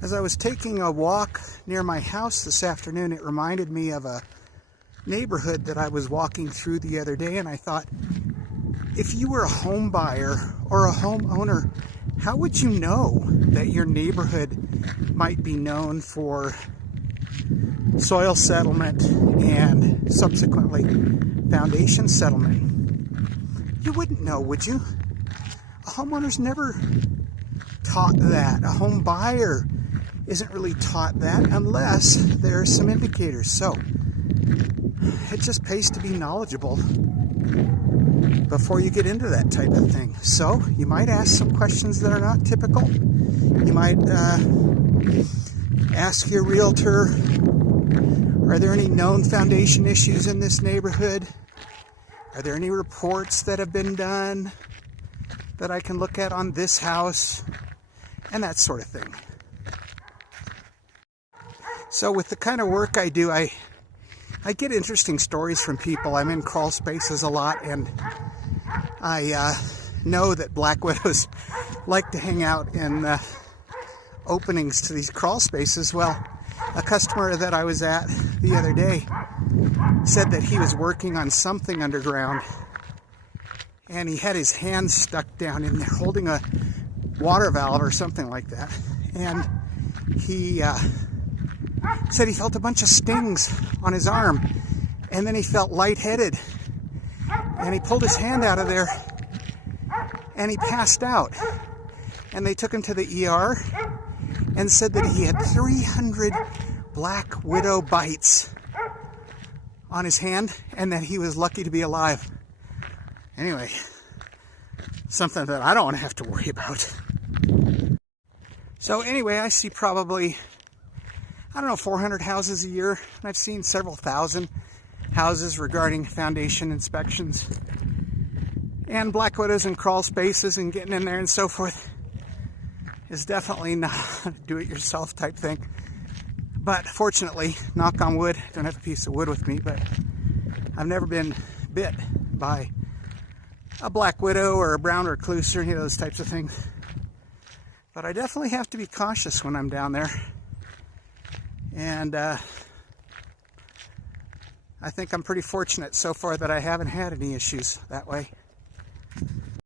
As I was taking a walk near my house this afternoon, it reminded me of a neighborhood that I was walking through the other day, and I thought, if you were a home buyer or a homeowner, how would you know that your neighborhood might be known for soil settlement and subsequently foundation settlement? You wouldn't know, would you? A homeowner's never taught that. A home buyer isn't really taught that unless there are some indicators. So it just pays to be knowledgeable before you get into that type of thing. So you might ask some questions that are not typical. You might ask your realtor, are there any known foundation issues in this neighborhood? Are there any reports that have been done that I can look at on this house? And that sort of thing. So with the kind of work I do, I get interesting stories from people. I'm in crawl spaces a lot, and I know that black widows like to hang out in openings to these crawl spaces. Well, a customer that I was at the other day said that he was working on something underground, and he had his hand stuck down in there holding a water valve or something like that. And he said he felt a bunch of stings on his arm, and then he felt lightheaded, and he pulled his hand out of there and he passed out. And they took him to the ER and said that he had 300 black widow bites on his hand and that he was lucky to be alive. Anyway, something that I don't want to have to worry about. So anyway, I see probably, 400 houses a year, and I've seen several thousand houses regarding foundation inspections and black widows and crawl spaces and getting in there and so forth is definitely not a do-it-yourself type thing. But fortunately, knock on wood, I don't have a piece of wood with me, but I've never been bit by a black widow or a brown recluse or any of those types of things. But I definitely have to be cautious when I'm down there. And I think I'm pretty fortunate so far that I haven't had any issues that way.